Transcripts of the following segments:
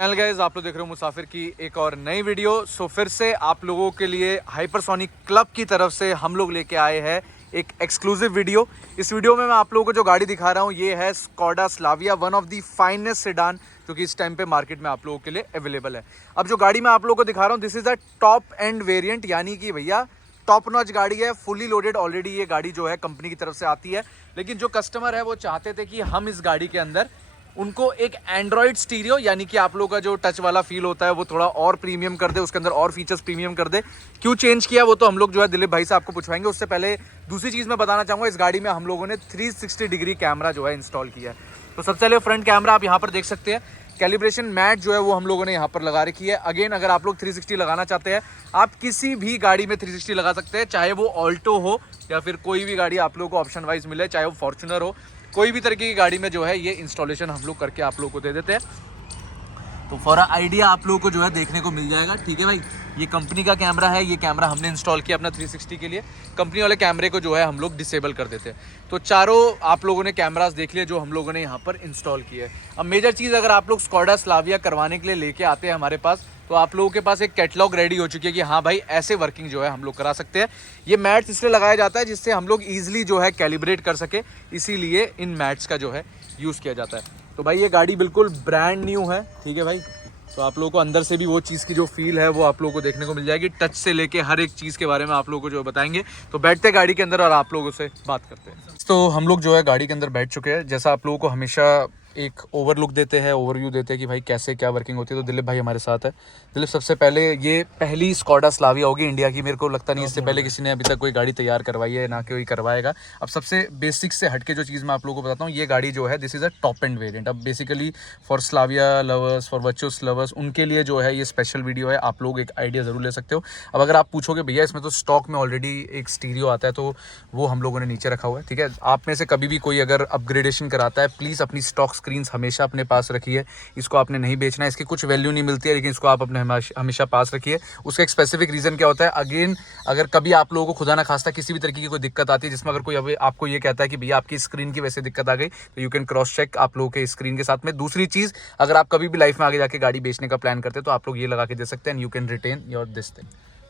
Channel guys, आप लोग देख रहे हो मुसाफिर की एक और नई वीडियो। सो फिर से आप लोगों के लिए हाइपरसोनिक क्लब की तरफ से हम लोग लेके आए हैं एक एक्सक्लूसिव वीडियो। इस वीडियो में मैं आप लोगों को जो गाड़ी दिखा रहा हूँ ये है Skoda Slavia, one of the finest sedan जो कि इस टाइम पे मार्केट में आप लोगों के लिए अवेलेबल है। अब जो गाड़ी मैं आप लोगों को दिखा रहा हूँ this is a top end variant, यानी कि भैया टॉप नॉच गाड़ी है, फुली लोडेड। ऑलरेडी ये गाड़ी जो है कंपनी की तरफ से आती है, लेकिन जो कस्टमर है वो चाहते थे कि हम इस गाड़ी के अंदर उनको एक एंड्रॉइड स्टीरियो, यानी कि आप लोगों का जो टच वाला फील होता है वो थोड़ा और प्रीमियम कर दे, उसके अंदर और फीचर्स प्रीमियम कर दे। क्यों चेंज किया वो तो हम लोग जो है दिलीप भाई से आपको पूछवाएंगे। उससे पहले दूसरी चीज़ मैं बताना चाहूँगा, इस गाड़ी में हम लोगों ने 360 डिग्री कैमरा जो है इंस्टॉल किया है। तो सबसे पहले फ्रंट कैमरा आप यहाँ पर देख सकते हैं, कैलिब्रेशन मैट जो है वो हम लोगों ने यहाँ पर लगा रखी है। अगेन अगर आप लोग 360 लगाना चाहते हैं, आप किसी भी गाड़ी में 360 लगा सकते हैं, चाहे वो ऑल्टो हो या फिर कोई भी गाड़ी आप लोगों को ऑप्शन वाइज मिले, चाहे वो फॉर्च्यूनर हो, कोई भी तरीके की गाड़ी में जो है ये इंस्टॉलेशन हम लोग करके आप लोगों को दे देते हैं। तो फॉर आइडिया आप लोगों को जो है देखने को मिल जाएगा। ठीक है भाई, ये कंपनी का कैमरा है, ये कैमरा हमने इंस्टॉल किया अपना 360 के लिए। कंपनी वाले कैमरे को जो है हम लोग डिसेबल कर देते हैं। तो चारों आप लोगों ने कैमरास देख लिए जो हम लोगों ने यहाँ पर इंस्टॉल किए हैं। अब मेजर चीज़, अगर आप लोग स्कोडा स्लाविया करवाने के लिए लेके आते हैं हमारे पास, तो आप लोगों के पास एक कैटलॉग रेडी हो चुकी है कि हाँ भाई ऐसे वर्किंग जो है हम लोग करा सकते हैं। ये मैट्स इसलिए लगाया जाता है जिससे हम लोग ईजिली जो है कैलिब्रेट कर सके, इसीलिए इन मैट्स का जो है यूज़ किया जाता है। तो भाई ये गाड़ी बिल्कुल ब्रांड न्यू है। ठीक है भाई, तो आप लोगों को अंदर से भी वो चीज़ की जो फील है वो आप लोगों को देखने को मिल जाएगी। टच से लेके हर एक चीज़ के बारे में आप लोगों को जो बताएंगे। तो बैठते हैं गाड़ी के अंदर और आप लोगों से बात करते हैं। तो हम लोग जो है गाड़ी के अंदर बैठ चुके हैं। जैसा आप लोगों को हमेशा एक ओवरलुक देते हैं, ओवरव्यू देते हैं कि भाई कैसे क्या वर्किंग होती है, तो दिलीप भाई हमारे साथ है। दिलीप, सबसे पहले ये पहली स्कोडा स्लाविया होगी इंडिया की, मेरे को लगता नहीं इससे पहले किसी ने अभी तक कोई गाड़ी तैयार करवाई है, ना कोई करवाएगा। अब सबसे बेसिक से हटके जो चीज़ मैं आप लोगों को बताता हूँ, ये गाड़ी जो है this is a top end variant. अब basically for Slavia lovers, for Virtus lovers, उनके लिए जो है ये स्पेशल वीडियो है। आप लोग एक आइडिया ज़रूर ले सकते हो। अब अगर आप पूछोगे भैया इसमें तो स्टॉक में ऑलरेडी एक स्टीरियो आता है, तो वो हम लोगों ने नीचे रखा हुआ है। ठीक है, आप में से कभी भी कोई अगर अपग्रेडेशन कराता है, प्लीज़ अपनी स्टॉक स्क्रीन हमेशा अपने पास रखिए। इसको आपने नहीं बेचना है, इसकी कुछ वैल्यू नहीं मिलती है, लेकिन इसको आप अपने हमेशा पास रखिए। उसका एक स्पेसिफिक रीज़न क्या होता है, अगेन अगर कभी आप लोगों को खुदा ना खास्ता किसी भी तरीके की कोई दिक्कत आती है, जिसमें अगर कोई अभी आपको ये कहता है कि भैया आपकी स्क्रीन की वैसे दिक्कत आ गई, तो यू कैन क्रॉस चेक आप लोगों के स्क्रीन के साथ में। दूसरी चीज़, अगर आप कभी भी लाइफ में आगे जाके गाड़ी बेचने का प्लान करते हैं तो आप लोग ये लगा के दे सकते हैं, and you can retain your this thing.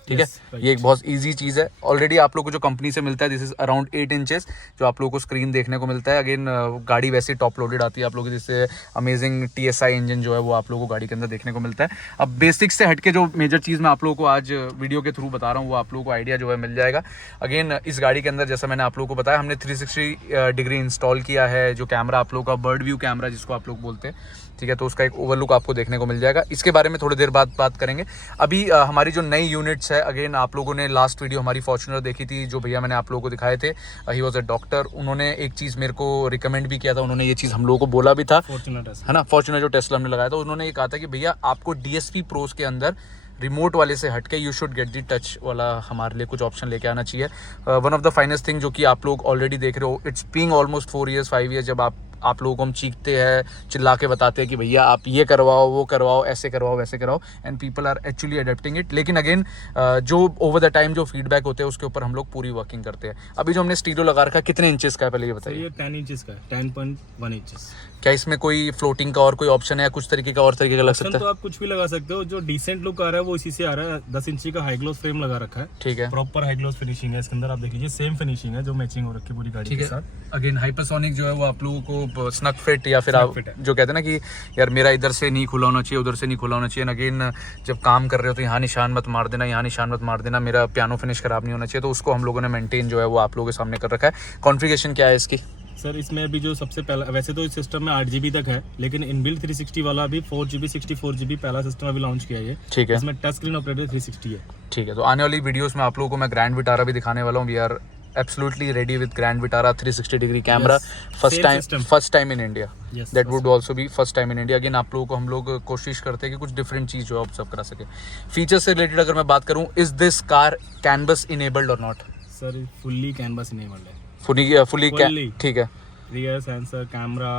ठीक है, ये एक बहुत इजी चीज़ है। ऑलरेडी आप लोगों को जो कंपनी से मिलता है दिस इज अराउंड 8 इंचेस जो आप लोगों को स्क्रीन देखने को मिलता है। अगेन गाड़ी वैसे टॉप लोडेड आती है आप लोगों की, जिससे अमेजिंग TSI इंजन जो है वो आप लोगों को गाड़ी के अंदर देखने को मिलता है। अब बेसिक्स से हटके जो मेजर चीज़ मैं आप लोगों को आज वीडियो के थ्रू बता रहा हूँ वो आप लोगों को आइडिया जो है मिल जाएगा। अगेन इस गाड़ी के अंदर जैसा मैंने आप लोगों को बताया, हमने 360 डिग्री इंस्टॉल किया है। जो कैमरा आप लोगों का बर्ड व्यू कैमरा जिसको आप लोग बोलते हैं, ठीक है, तो उसका एक ओवरलुक आपको देखने को मिल जाएगा। इसके बारे में थोड़ी देर बाद बात करेंगे। अभी हमारी जो नई यूनिट्स है, अगेन आप लोगों ने लास्ट वीडियो हमारी फॉर्च्यूनर देखी थी, जो भैया मैंने आप लोगों को दिखाए थे, ही वॉज अ डॉक्टर। उन्होंने एक चीज़ मेरे को रिकमेंड भी किया था, उन्होंने ये चीज़ हम लोगों को बोला भी था, है ना, फॉर्च्यूनर जो टेस्ला हमने लगाया था, उन्होंने ये कहा था कि भैया आपको DSP प्रोस के अंदर रिमोट वाले से हटके you should get the touch वाला हमारे लिए कुछ ऑप्शन लेके आना चाहिए। One of the finest thing जो कि आप लोग ऑलरेडी देख रहे हो, it's being almost 4 years 5 years जब आप लोगों को हम चीखते हैं, चिल्ला के बताते हैं कि भैया आप ये करवाओ, वो करवाओ, ऐसे करवाओ, वैसे कराओ, and people are actually adapting it. लेकिन अगेन जो ओवर द टाइम जो फीडबैक होते हैं उसके ऊपर हम लोग पूरी वर्किंग करते हैं। अभी जो हमने स्टीरियो लगा रखा है कितने इंचेस का है पहले ये बताइए? ये 10 इंचेस का है, 10.1 इंचेस। क्या इसमें कोई फ्लोटिंग का और कोई ऑप्शन है, कुछ तरीके का और तरीके का लग सकता है? तो आप कुछ भी लगा सकते हो। जो डिसेंट लुक आ रहा है वो इसी से आ रहा है। 10 इंची का हाई ग्लोस फ्रेम लगा रखा है। ठीक है, प्रॉपर हाई ग्लोस फिनिशिंग है इसके अंदर। आप देख लीजिए सेम फिनिशिंग है जो मैचिंग हो रखी है पूरी गाड़ी के साथ। अगेन हाइपरसोनिक जो है वो आप लोगों को स्नक फिट, या फिर आप जो कहते हैं ना कि यार मेरा इधर से नहीं खुला होना चाहिए, उधर से नहीं खुला होना चाहिए। अगेन जब काम कर रहे हो तो यहाँ निशान मत मार देना, यहाँ निशान मत मार देना, मेरा पियानो फिनिश खराब नहीं होना चाहिए, तो उसको हम लोगों ने मेंटेन जो है वो आप लोगों के सामने कर रखा है। कॉन्फ़िगरेशन क्या है इसकी? सर इसमें अभी जो सबसे पहला, वैसे तो इस सिस्टम में 8GB तक है, लेकिन इनबिल्ट 360 वाला अभी 4GB 64GB पहला सिस्टम अभी लॉन्च किया है। ठीक है, इसमें टच स्क्रीन ऑपरेटर 360 है। ठीक है, तो आने वाली वीडियोस में आप लोगों को मैं ग्रैंड विटारा भी दिखाने वाला हूँ। We are absolutely ready with grand Vitara 360 degree camera, first time in India. That would also be first time in India. Again आप लोगों को हम लोग कोशिश करते हैं कि कुछ डिफरेंट चीज़ जो है ऑब्जर्व करा सके। फीचर्स से रिलेटेड अगर मैं बात करूँ, is this car canvas enabled और not? Sir fully canvas enabled है। फुली ठीक है। रियर सेंसर, कैमरा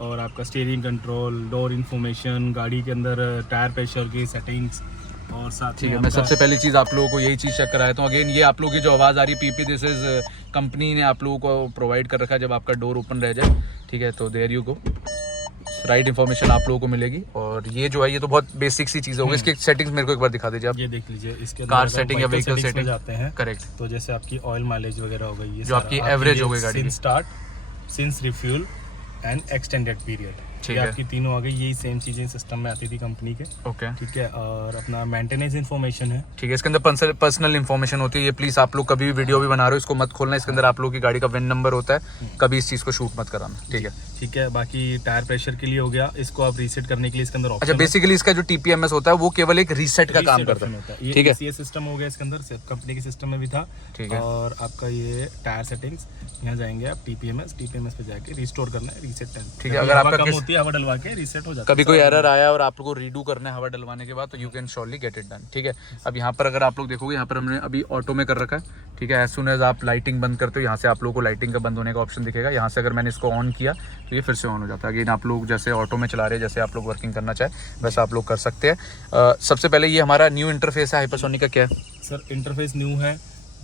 और आपका स्टीयरिंग कंट्रोल, डोर इंफॉर्मेशन, गाड़ी के अंदर टायर प्रेशर की सेटिंग्स, और साथ ठीक है। मैं सबसे पहली चीज़ आप लोगों को यही चीज़ चेक कराया था। अगेन ये आप लोगों की जो आवाज़ आ रही पीपी, दिस इज कंपनी ने आप लोगों को प्रोवाइड कर रखा है जब आपका डोर ओपन रह जाए। ठीक है, तो there you go. Ride information आप लोगों को मिलेगी। और ये जो है ये तो बहुत बेसिक सी चीज़ होगी। इसकी सेटिंग्स मेरे को एक बार दिखा दीजिए आप। ये देख लीजिए, इसके कार सेटिंग या व्हीकल सेटिंग जाते हैं। करेक्ट। तो जैसे आपकी ऑयल माइलेज वगैरह हो गई, ये जो आपकी एवरेज हो गई गाड़ी की, start, since refuel and extended period, ठीक ये है। आपकी तीनों आ गई। यही सेम चीजें सिस्टम में आती थी कंपनी के। ओके ठीक है। और अपना मेंटेनेंस इन्फॉर्मेशन है। ठीक है। इसके अंदर पर्सनल इन्फॉर्मेशन होती है। ये प्लीज़ आप लोग कभी भी वीडियो भी बना रहे हो इसको मत खोलना। इसके अंदर आप लोग की गाड़ी का विन नंबर होता है, कभी इस चीज़ को शूट मत कराना। ठीक है। ठीक है। बाकी टायर प्रेशर के लिए हो गया, इसको आप रीसेट करने के लिए इसके अंदर ऑप्शन। अच्छा, बेसिकली इसका जो TPMS होता है वो केवल एक रीसेट का काम करता है। ठीक है। ये सिस्टम हो गया इसके अंदर, कंपनी के सिस्टम में भी था। ठीक है। और आपका ये टायर सेटिंग्स, यहाँ जाएंगे आप TPMS पे जाके रिस्टोर करना है, रीसेट। ठीक है। अगर आपका कम होती है हवा डलवा के रीसेट हो जाता है। कभी कोई एरर आया और आप लोग को रीडू करना है हवा डलवाने के बाद, तो you can surely get it done. ठीक है। अब यहाँ पर अगर आप लोग देखोगे, यहाँ पर हमने अभी ऑटो में कर रखा है। ठीक है। एज सुन एज आप लाइटिंग बंद करते हो, यहाँ से आप लोगों को लाइटिंग का बंद होने का ऑप्शन दिखेगा। यहाँ से अगर मैंने इसको ऑन किया तो ये फिर से ऑन हो जाता है। अगेन आप लोग जैसे ऑटो में चला रहे हैं, जैसे आप लोग वर्किंग करना चाहे वैसे आप लोग कर सकते हैं। सबसे पहले ये हमारा न्यू इंटरफेस है हाइपरसोनिक का। क्या है सर? इंटरफेस न्यू है,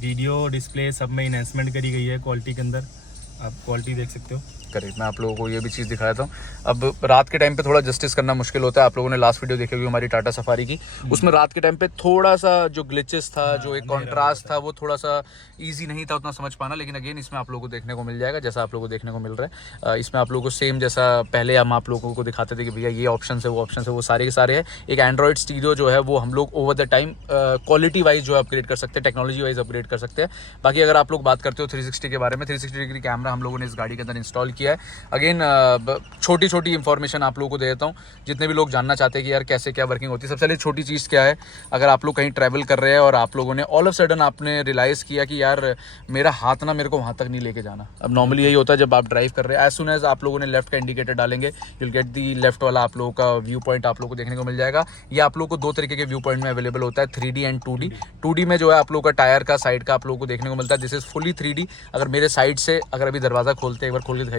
वीडियो डिस्प्ले सब में इन्हेंसमेंट करी गई है। क्वालिटी के अंदर आप क्वालिटी देख सकते हो। करेक्ट। मैं आप लोगों को ये भी चीज़ दिखाया था। अब रात के टाइम पे थोड़ा जस्टिस करना मुश्किल होता है। आप लोगों ने लास्ट वीडियो देखी होगी हमारी टाटा सफारी की, उसमें रात के टाइम पे थोड़ा सा जो ग्लिचेस था, जो एक कॉन्ट्रास्ट था, वो थोड़ा सा इजी नहीं था उतना समझ पाना। लेकिन अगेन इसमें आप लोगों को देखने को मिल जाएगा जैसा आप लोगों को देखने को मिल रहा है। इसमें आप लोगों को सेम जैसा पहले हम आप लोगों को दिखाते थे कि भैया ये ऑप्शन है वो ऑप्शन है, वो सारे के सारे है। एक एंड्रॉइड स्टीरियो जो है वो हम लोग over the time quality wise जो है अपग्रेड कर सकते हैं, टेक्नोलॉजी वाइज अपग्रेड कर सकते हैं। बाकी अगर आप लोग बात करते हो 360 के बारे में, 360 डिग्री कैमरा हम लोगों ने इस गाड़ी के अंदर इंस्टॉल किया है। अगेन छोटी छोटी इंफॉर्मेशन आप लोगों को दे देता हूँ, जितने भी लोग जानना चाहते हैं कि यार कैसे क्या वर्किंग होती है। सबसे पहले छोटी चीज़ क्या है, अगर आप लोग कहीं ट्रैवल कर रहे हैं और आप लोगों ने ऑल ऑफ सडन आपने रियलाइज़ किया कि यार मेरा हाथ ना मेरे को वहाँ तक नहीं लेके जाना। अब नॉर्मली यही होता है जब आप ड्राइव कर रहे हैं, एज सुन एज आप लोगों ने लेफ्ट का इंडिकेटर डालेंगे, you will get the left वाला आप लोगों का व्यू पॉइंट आप लोगों को देखने को मिल जाएगा। ये आप लोगों को दो तरीके के व्यू पॉइंट में अवेलेबल होता है, 3D एंड 2D। 2D में जो है आप लोगों का टायर का साइड का आप लोगों को देखने को मिलता है, दिस इज फुली 3D। अगर मेरे साइड से अगर अभी दरवाज़ा खोलते हैं, एक बार खोल के दिखाइए,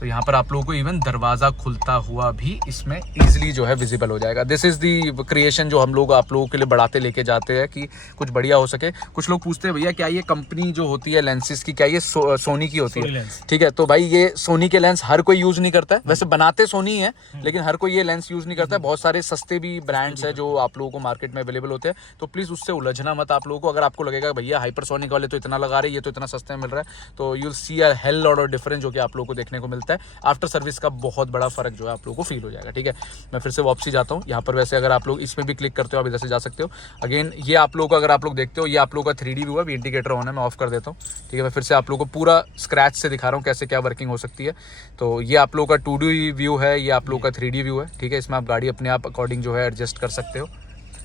तो यहाँ पर आप लोगों को इवन दरवाज़ा खुलता हुआ भी इसमें इजीली जो है विजिबल हो जाएगा। दिस इज़ दी क्रिएशन जो हम लोग आप लोगों के लिए बढ़ाते लेके जाते हैं कि कुछ बढ़िया हो सके। कुछ लोग पूछते हैं भैया क्या ये कंपनी जो होती है लेंसेज की, क्या ये सोनी की होती है? ठीक है। तो भाई ये सोनी के लेंस हर कोई यूज़ नहीं करता है, वैसे बनाते सोनी है लेकिन हर कोई ये लेंस यूज़ नहीं करता है। बहुत सारे सस्ते भी ब्रांड्स हैं जो आप लोगों को मार्केट में अवेलेबल होते हैं, तो प्लीज़ उससे उलझना मत आप लोगों को। अगर आपको लगेगा भैया हाइपरसोनिक वाले तो इतना लगा रहे, ये तो इतना सस्ते में मिल रहा है, तो you will see a hell lot of difference जो कि आप लोगों को देखने को मिलता है। आफ्टर सर्विस का बहुत बड़ा फर्क जो है आप लोगों को फील हो जाएगा। ठीक है। मैं फिर से वापसी जाता हूँ यहाँ पर। वैसे अगर आप लोग इसमें भी क्लिक करते हो आप इधर से जा सकते हो। अगेन ये आप लोगों को अगर आप लोग देखते हो, ये आप लोगों का 3D व्यू है। अभी इंडिकेटर ऑन है, मैं ऑफ कर देता हूँ। ठीक है। मैं फिर से आप लोगों को पूरा स्क्रैच से दिखा रहा हूँ कैसे क्या वर्किंग हो सकती है। तो ये आप लोगों का 2D व्यू है, ये आप लोगों का 3D व्यू है। ठीक है। इसमें आप गाड़ी अपने आप अकॉर्डिंग जो है एडजस्ट कर सकते हो।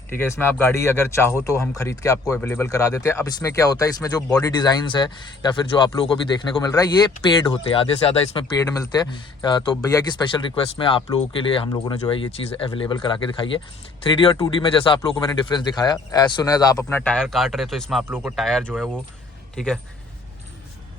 ठीक है। इसमें आप गाड़ी अगर चाहो तो हम खरीद के आपको अवेलेबल करा देते हैं। अब इसमें क्या होता है, इसमें जो बॉडी डिज़ाइंस है या फिर जो आप लोगों को भी देखने को मिल रहा है, ये पेड होते हैं, आधे से ज़्यादा इसमें पेड मिलते हैं। तो भैया की स्पेशल रिक्वेस्ट में आप लोगों के लिए हम लोगों ने जो है ये चीज़ अवेलेबल करा के दिखाई है। 3D और 2D में जैसा आप लोगों को मैंने डिफरेंस दिखाया, एज सुन एज आप अपना टायर काट रहे तो इसमें आप लोगों को टायर जो है वो, ठीक है,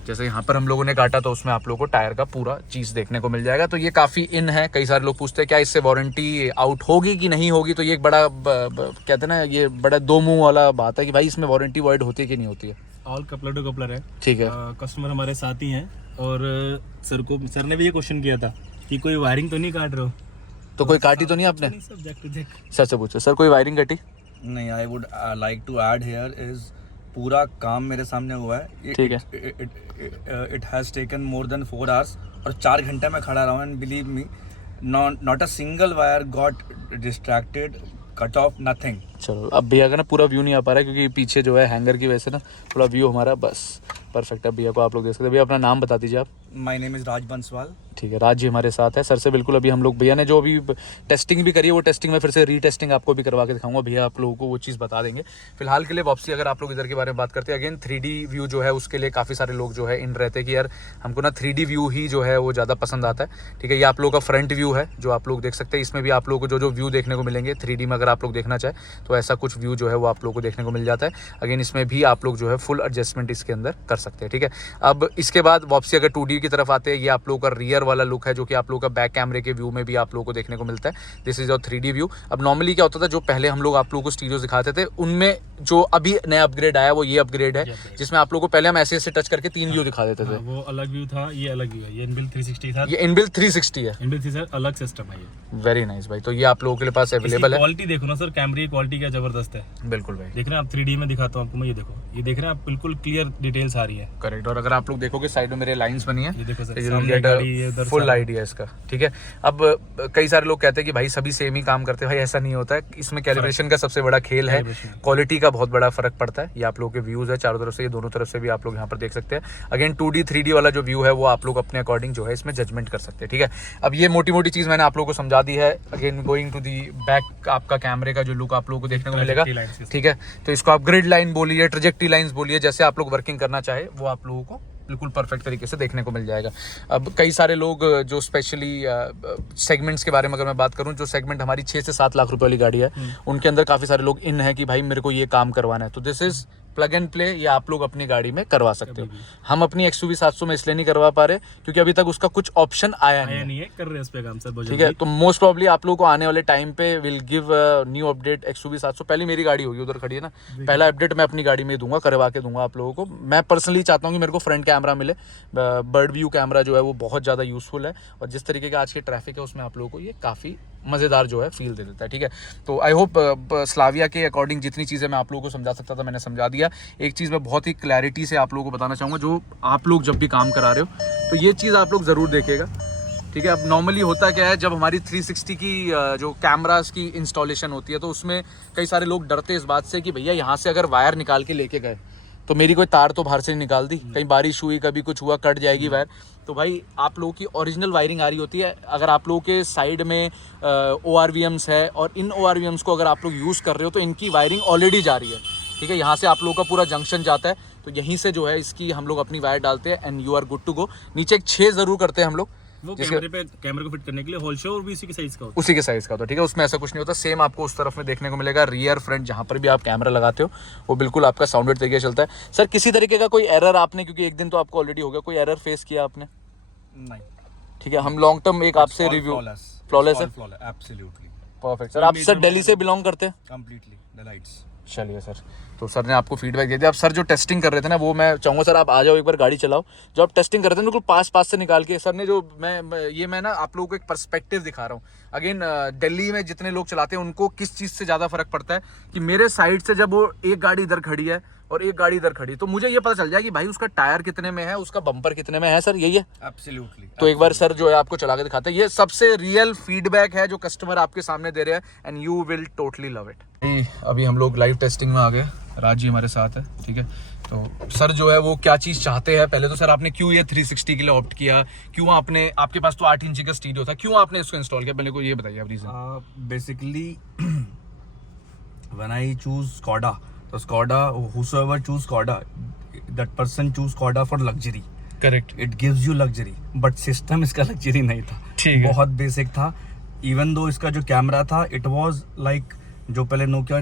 जैसे यहाँ पर हम लोगों ने काटा तो उसमें आप लोगों को टायर का पूरा चीज़ देखने को मिल जाएगा। तो ये काफ़ी इन है। कई सारे लोग पूछते हैं क्या इससे वारंटी आउट होगी कि नहीं होगी, तो ये एक बड़ा कहते हैं ना, ये बड़ा दो मुंह वाला बात है कि भाई इसमें वारंटी वॉइड होती है कि नहीं होती है। ऑल कपलर टू कपलर है। ठीक है। कस्टमर हमारे साथ ही हैं और सर ने भी ये क्वेश्चन किया था कि कोई वायरिंग तो नहीं काट रहे हो, तो कोई काटी तो नहीं आपने? सर से पूछो, सर कोई वायरिंग कटी? नहीं, I would like to add here is पूरा काम मेरे सामने हुआ है। ठीक है। It has taken more than 4 hours और 4 घंटे में खड़ा रहा हूँ, and believe me not a single wire got distracted, cut off, nothing. चलो अब भैया का ना पूरा व्यू नहीं आ पा रहा है क्योंकि पीछे जो है हैंगर की वजह से ना थोड़ा व्यू हमारा बस परफेक्ट है। भैया को आप लोग देख सकते हैं। भैया अपना नाम बता दीजिए आप। माय नेम इज़ राज बंसवाल। ठीक है। राज जी हमारे साथ है। सर से बिल्कुल अभी हम लोग, भैया ने जो अभी टेस्टिंग भी करी है वो टेस्टिंग में फिर से रीटेस्टिंग आपको भी करवा के दिखाऊंगा। भैया आप लोगों को वो चीज़ बता देंगे। फिलहाल के लिए वापसी अगर आप लोग इधर के बारे में बात करते हैं, अगेन 3D व्यू जो है उसके लिए काफ़ी सारे लोग जो है इन रहते हैं कि यार हमको ना 3D व्यू ही जो है वो ज़्यादा पसंद आता है। ठीक है। ये आप लोगों का फ्रंट व्यू है जो आप लोग देख सकते हैं। इसमें भी आप लोगों को जो व्यू देखने को मिलेंगे 3D में अगर आप लोग देखना चाहें तो ऐसा कुछ व्यू जो है वो आप लोगों को देखने को मिल जाता है। अगेन इसमें भी आप लोग जो है फुल एडजस्टमेंट इसके अंदर कर सकते हैं। ठीक है। अब इसके बाद वापसी अगर 2D की तरफ आते हैं, ये आप लोगों का रियर वाला लुक है जो कि आप लोगों का बैक कैमरे के व्यू में भी आप लोगों को देखने को मिलता है। This is your 3D view. अब नॉर्मली क्या होता था, जो पहले हम लोग आप लोगों को स्टीरियोस दिखाते थे, उनमें जो अभी नया अपग्रेड आया वो ये अपग्रेड है, जिसमें आप लोगों को पहले हम ऐसे ऐसे टच करके 3 व्यू दिखा देते थे। वो अलग व्यू था, ये अलग व्यू है, ये इनबिल्ट 360 था, ये इनबिल्ट 360 है। इनबिल्ट 360 अलग सिस्टम है ये। वेरी नाइस भाई, तो ये आप लोगों के लिए पास अवेलेबल है। क्वालिटी देखो ना सर, कैमरे की क्वालिटी क्या जबरदस्त है। बिल्कुल भाई, देख रहे हैं आप, 3D में दिखाता हूँ आपको मैं, ये देखो, ये देख रहे हैं आप, बिल्कुल क्लियर डिटेल्स आ रही है। करेक्ट। और अगर आप लोग देखोगे साइड में मेरे लाइंस बनी है, ये देखो सर, सामने गाड़ी है, उधर फुल आइडिया इसका, ठीक है। अब कई सारे लोग कहते हैं कि भाई सभी सेम ही काम करते हैं, भाई ऐसा नहीं होता है, इसमें कैलिब्रेशन का सबसे बड़ा खेल है, क्वालिटी का बहुत बड़ा फर्क पड़ता है। ये आप लोगों के व्यूज है चारों तरफ से, ये दोनों तरफ से भी आप लोग यहाँ पर देख सकते हैं। अगेन 2D 3D वाला जो व्यू है वो आप लोग अपने अकॉर्डिंग जो है इसमें जजमेंट कर सकते हैं, ठीक है। अब ये मोटी मोटी चीज मैंने आप लोगों को समझा दी है। Again going to the back, आपका कैमरे का जो लुक आप लोगों को देखने को मिलेगा, ठीक है। तो इसको आप ग्रिड लाइन बोलिए, ट्रजेक्टरी लाइंस बोलिए, जैसे आप लोग वर्किंग करना चाहे वो आप लोगों को बिल्कुल परफेक्ट तरीके से देखने को मिल जाएगा। अब कई सारे लोग जो स्पेशली सेगमेंट्स के बारे में अगर मैं बात करूं, जो सेगमेंट हमारी 6 से 7 लाख रुपए वाली गाड़ी है, उनके अंदर काफ़ी सारे लोग इन है कि भाई मेरे को ये काम करवाना है, तो this is plug and play, ये आप लोग अपनी गाड़ी में करवा सकते हो। हम अपनी XUV 700 में इसलिए नहीं करवा पा रहे क्योंकि अभी तक उसका कुछ ऑप्शन आया नहीं है, कर रहे हैं उस पे काम सर, ठीक है। तो मोस्ट प्रॉब्ली आप लोगों को आने वाले टाइम पे will give new update XUV 700। पहली मेरी गाड़ी होगी, उधर खड़ी है ना, पहला अपडेट मैं अपनी गाड़ी में दूंगा, करवा के दूंगा आप लोगों को। मैं पर्सनली चाहता हूँ कि मेरे को फ्रंट कैमरा मिले, बर्ड व्यू कैमरा जो है वो बहुत ज़्यादा यूजफुल है, और जिस तरीके का आज के ट्रैफिक है उसमें आप लोगों को ये काफ़ी मज़ेदार जो है फील दे देता है, ठीक है। तो आई होप स्लाविया के अकॉर्डिंग जितनी चीज़ें मैं आप लोगों को समझा सकता था मैंने समझा दिया। एक चीज़ मैं बहुत ही क्लैरिटी से आप लोगों को बताना चाहूँगा, जो आप लोग जब भी काम करा रहे हो तो ये चीज़ आप लोग ज़रूर देखिएगा, ठीक है। अब नॉर्मली होता क्या है, जब हमारी 360 की जो कैमरास की इंस्टॉलेशन होती है तो उसमें कई सारे लोग डरते इस बात से कि भैया यहाँ से अगर वायर निकाल के लेके गए तो मेरी कोई तार तो बाहर से नहीं निकाल दी, कहीं बारिश हुई, कभी कुछ हुआ, कट जाएगी वायर। तो भाई आप लोगों की ओरिजिनल वायरिंग आ रही होती है। अगर आप लोगों के साइड में ORVMs है और इन ORVMs को अगर आप लोग यूज़ कर रहे हो तो इनकी वायरिंग ऑलरेडी जा रही है, ठीक है। यहाँ से आप लोगों का पूरा जंक्शन जाता है, तो यहीं से जो है इसकी हम लोग अपनी वायर डालते हैं and you are good to go. नीचे एक 6 ज़रूर करते हैं हम लोग, वो कैमरे पे, कैमरे को फिट करने के लिए होल शो, और भी उसी के साइज का होता है, उसी के साइज का होता है, ठीक है। उसमें ऐसा कुछ नहीं होता। सेम आपको उस तरफ में देखने को मिलेगा, रियर फ्रंट जहाँ पर भी आप कैमरा लगाते हो वो बिल्कुल आपका साउंडेड तरीके से चलता है। सर किसी तरीके का कोई एरर आपने, क्योंकि एक दिन तो आपको ऑलरेडी हो गया, कोई एरर फेस किया आपने? नहीं, ठीक है। हम लॉन्ग टर्म एक आपसे रिव्यू, फ्लॉलेस है, एब्सोल्युटली परफेक्ट। सर आप सर दिल्ली से बिलोंग करते हैं? Completely the lights. चलिए सर, तो सर ने आपको फीडबैक दे दिया। अब सर जो टेस्टिंग कर रहे थे ना, वो मैं चाहूँगा सर आप आ जाओ, एक बार गाड़ी चलाओ। जो आप टेस्टिंग कर रहे थे बिल्कुल पास से निकाल के, सर ने जो मैं ना आप लोगों को एक पर्सपेक्टिव दिखा रहा हूँ। अगेन दिल्ली में जितने लोग चलाते हैं उनको किस चीज़ से ज़्यादा फर्क पड़ता है कि मेरे साइड से जब वो एक गाड़ी इधर खड़ी है और एक गाड़ी इधर खड़ी, तो मुझे ये पता चल जाए कि भाई उसका टायर कितने में है, उसका बम्पर कितने में है। सर यही है एब्सोल्युटली। तो एक बार सर जो है आपको चला के दिखाते हैं। ये सबसे रियल फीडबैक है जो कस्टमर आपके सामने दे रहे हैं and you will totally love it. अभी हम लोग लाइव टेस्टिंग में आ गए, राज जी हमारे साथ है, ठीक है। तो सर जो है वो क्या चीज़ चाहते हैं, पहले तो सर आपने क्यों ये 360 के लिए ऑप्ट किया, क्यों आपने, आपके पास तो 8 इंची का स्टीरियो था, क्यों आपने इसको इंस्टॉल किया, पहले को ये बताइए आप reason. Basically when I choose Skoda, तो Skoda, whosoever choose Skoda, that person choose Skoda for luxury. Correct. It gives you luxury, but system इसका लग्जरी नहीं था, ठीक है। बहुत बेसिक था। इवन दो इसका जो कैमरा था, इट वाज लाइक जो पहले नोकिया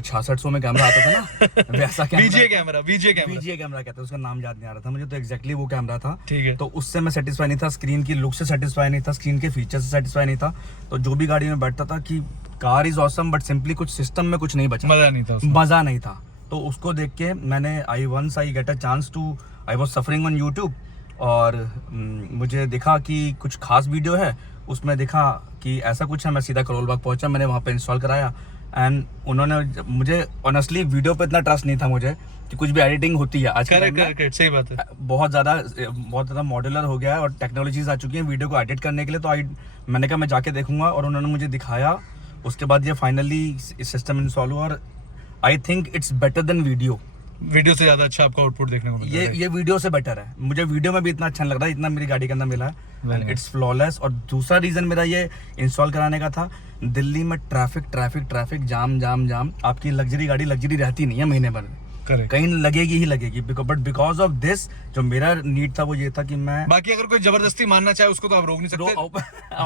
6600 में कैमरा आता था ना, वैसा कैमरा, बीजे कैमरा कहते हैं, उसका नाम याद नहीं आ रहा था मुझे, तो एग्जैक्टली वो कैमरा था, ठीक है। तो उससे मैं सेटिस्फाई नहीं था, स्क्रीन की लुक से सेटिस्फाई नहीं था, स्क्रीन के फीचर से सेटिस्फाई नहीं था। तो जो भी गाड़ी में बैठता था कि car is awesome, but simply कुछ सिस्टम में कुछ नहीं बचा, मजा नहीं था। तो उसको देख के मैंने I get a chance to, I was surfing on YouTube, और मुझे दिखा कि कुछ खास वीडियो है, उसमें दिखा कि ऐसा कुछ है, मैं सीधा करोल बाग पहुंचा, मैंने वहाँ पे इंस्टॉल कराया एंड उन्होंने, मुझे ऑनेस्टली वीडियो पे इतना ट्रस्ट नहीं था मुझे कि कुछ भी एडिटिंग होती है आज के, सही बात है, बहुत ज़्यादा मॉड्यूलर हो गया है और टेक्नोलॉजीज आ चुकी हैं वीडियो को एडिट करने के लिए। तो मैंने कहा मैं जाके देखूंगा, और उन्होंने मुझे दिखाया। उसके बाद ये फाइनली सिस्टम इंस्टॉल हुआ, और I think it's better than video से ज़्यादा अच्छा आपका आउटपुट देखने को मिलता है। ये वीडियो से बेटर है, मुझे वीडियो में भी इतना अच्छा नहीं लग रहा है जितना मेरी गाड़ी के अंदर मिला है, इट्स फ्लॉलेस। और दूसरा रीजन मेरा ये इंस्टॉल कराने का था, दिल्ली में ट्रैफिक जाम, आपकी लग्जरी गाड़ी लग्जरी रहती नहीं है महीने भर में, कहीं लगेगी ही लगेगी। बट बिकॉज ऑफ दिस, जो मेरा नीड था वो ये था कि मैं, बाकी अगर कोई जबरदस्ती मानना चाहे उसको तो आप रोक नहीं सकते,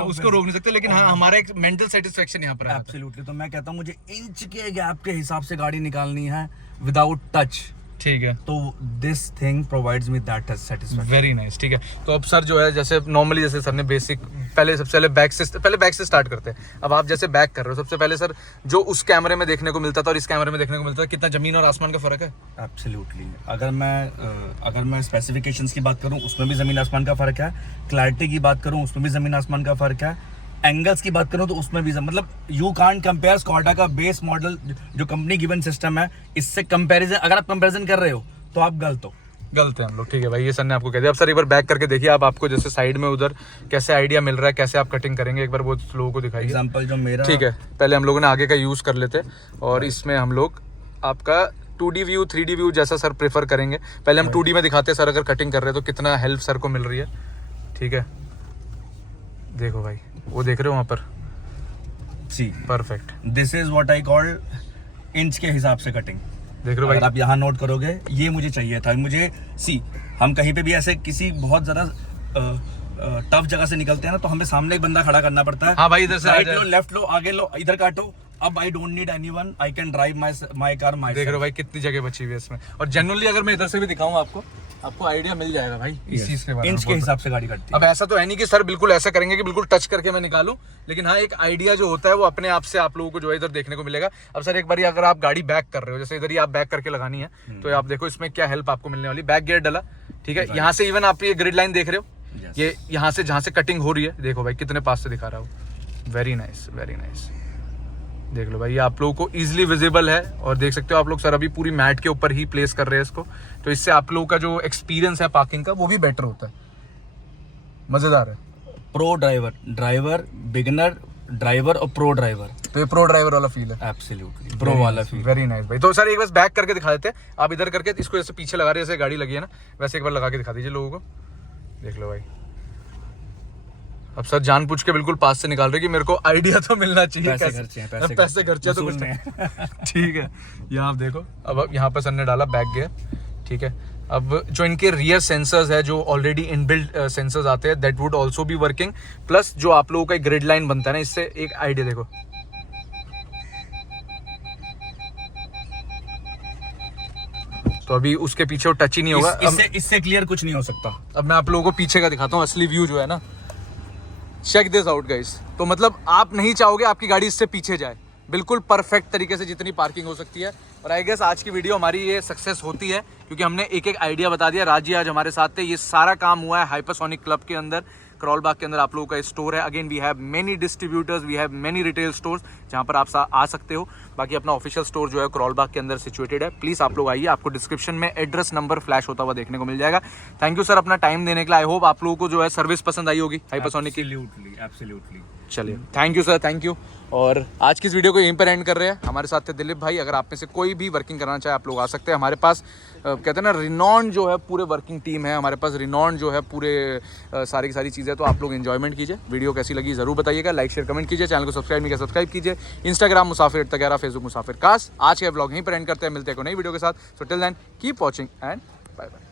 उसको रोक नहीं सकते, लेकिन हाँ हमारा एक मेंटल सेटिस्फेक्शन यहाँ पर है। एब्सोल्युटली। तो मैं कहता हूँ मुझे इंच के गैप के हिसाब से गाड़ी निकालनी है विदाउट टच, ठीक है, तो this thing provides me that satisfaction. Very nice. ठीक है, तो अब सर जो है जैसे नॉर्मली जैसे सर ने बेसिक पहले सबसे पहले बैक से स्टार्ट करते हैं। अब आप जैसे बैक कर रहे हो, सबसे पहले सर जो उस कैमरे में देखने को मिलता था और इस कैमरे में देखने को मिलता था, कितना जमीन और आसमान का फर्क है? एब्सोल्युटली। अगर मैं स्पेसिफिकेशंस की बात करूं उसमें भी ज़मीन आसमान का फ़र्क है, क्लैरिटी की बात करूं उसमें भी ज़मीन आसमान का फ़र्क है, एंगल्स की बात करूं तो उसमें भी मतलब यू कांट कंपेयर स्कॉडा का बेस मॉडल जो कंपनी गिवन सिस्टम है इससे कंपैरिजन। अगर आप कंपैरिजन कर रहे हो तो आप गलत है हम लोग। ठीक है भाई, ये सर ने आपको कह दिया। अब सर एक बार बैक करके देखिए आप, आपको जैसे साइड में उधर कैसे आइडिया मिल रहा है, कैसे आप कटिंग करेंगे, एक बार वो लोगों को दिखाइए। एग्जांपल जो मेरा, ठीक है, पहले हम लोगों ने आगे का यूज़ कर लेते और इसमें हम लोग आपका 2D व्यू 3D व्यू जैसा सर प्रेफर करेंगे। पहले हम 2D में दिखाते हैं सर, अगर कटिंग कर रहे हैं तो कितना हेल्प सर को मिल रही है। ठीक है, देखो भाई वो देख रहे हो वहाँ पर, see perfect. This is what I call inch के हिसाब से कटिंग। देख रहे हो भाई, अगर आप यहाँ नोट करोगे ये मुझे चाहिए था। मुझे हम कहीं पे भी ऐसे किसी बहुत ज़्यादा टफ जगह से निकलते हैं ना, तो हमें सामने एक बंदा खड़ा करना पड़ता है। हाँ भाई, इधर से राइट लो, लेफ्ट लो, आगे लो, इधर काटो। अब I don't need anyone, I can drive my car my. देख रहे हो भाई कितनी जगह बची हुई है इसमें। और जनरली अगर मैं इधर से भी दिखाऊं आपको आइडिया मिल जाएगा भाई इस चीज के बारे में। इंच के हिसाब से गाड़ी कटती है। अब ऐसा तो है नहीं कि सर बिल्कुल ऐसा करेंगे कि बिल्कुल टच करके मैं निकालूं, लेकिन हाँ एक आइडिया जो होता है वो अपने आप से आप लोगों को जो है इधर देखने को मिलेगा। अब सर एक बार अगर आप गाड़ी बैक कर रहे हो, जैसे इधर ही आप बैक करके लगानी है, तो आप देखो इसमें क्या हेल्प आपको मिलने वाली। बैक गियर डला, ठीक है, यहाँ से इवन आप ये ग्रिड लाइन देख रहे हो, ये यहाँ से जहाँ से कटिंग हो रही है, देखो भाई कितने पास से दिखा रहा हूँ। Very nice, very nice. देख लो भाई, ये आप लोगों को इजीली विजिबल है और देख सकते हो आप लोग। सर अभी पूरी मैट के ऊपर ही प्लेस कर रहे हैं इसको, तो इससे आप लोगों का जो एक्सपीरियंस है पार्किंग का वो भी बेटर होता है, मजेदार है। प्रो ड्राइवर, बिगिनर ड्राइवर और प्रो ड्राइवर, तो ये प्रो ड्राइवर वाला फील है। एब्सोल्युटली प्रो वाला फील। वेरी नाइस भाई। तो सर एक बार बैक करके दिखा देते हैं, आप इधर करके इसको जैसे पीछे लगा रहे हैं, जैसे गाड़ी लगी है ना वैसे एक बार लगा के दिखा दीजिए लोगों को। देख लो भाई, अब सर जानबूझ के बिल्कुल पास से निकाल रहे कि मेरे को आइडिया तो मिलना चाहिए। पैसे खर्चे तो कुछ नहीं। ठीक है, यहाँ आप देखो, अब यहाँ पर सर ने डाला बैक गियर। ठीक है, अब जो इनके रियर सेंसर्स है, जो ऑलरेडी इनबिल्ट सेंसर्स आते हैं, that would also be working. Plus जो आप लोगों का एक ग्रिड लाइन बनता है ना, इससे एक आइडिया देखो। तो अभी उसके पीछे वो टच ही नहीं होगा। इससे क्लियर कुछ नहीं हो सकता। अब मैं आप लोगों को पीछे का दिखाता हूँ, असली व्यू जो है ना। Check this out guys. तो मतलब आप नहीं चाहोगे आपकी गाड़ी इससे पीछे जाए, बिल्कुल परफेक्ट तरीके से जितनी पार्किंग हो सकती है। और आई गेस आज की वीडियो हमारी ये सक्सेस होती है क्योंकि हमने एक एक आइडिया बता दिया। राज जी आज हमारे साथ थे। ये सारा काम हुआ है हाइपरसोनिक क्लब के अंदर, करौल बाग के अंदर आप लोगों का स्टोर है। Again we have many distributors, we have many retail stores जहाँ पर आप आ सकते हो। बाकी अपना ऑफिशियल स्टोर जो है करौल बाग के अंदर सिचुएटेड है। प्लीज़ आप लोग आइए, आपको डिस्क्रिप्शन में एड्रेस नंबर फ्लैश होता हुआ देखने को मिल जाएगा। थैंक यू सर अपना टाइम देने के लिए। आई होप आप लोगों को जो है सर्विस पसंद आई होगी हाइपरसोनिक की। एब्सोल्युटली। चलिए, thank you sir, thank you. और आज की इस वीडियो को यहीं पर एंड कर रहे हैं। हमारे साथ थे दिलीप भाई। अगर आप में से कोई भी वर्किंग करना चाहे आप लोग आ सकते हैं हमारे पास। कहते हैं ना रिनॉन्ड जो है पूरे वर्किंग टीम है हमारे पास, रिनॉन्ड जो है पूरे सारी की सारी चीज़ें। तो आप लोग एंजॉयमेंट कीजिए। वीडियो कैसी लगी ज़रूर बताइएगा, लाइक शेयर कमेंट कीजिए। चैनल को सब्सक्राइब नहीं किया सब्सक्राइब कीजिए। इंस्टाग्राम मुसाफिर 811, फेसबुक मुसाफिर कास्ट। आज के व्लॉग यहीं पर एंड करते हैं, मिलते हैं कोई नई वीडियो के साथ। So till then keep watching and bye bye.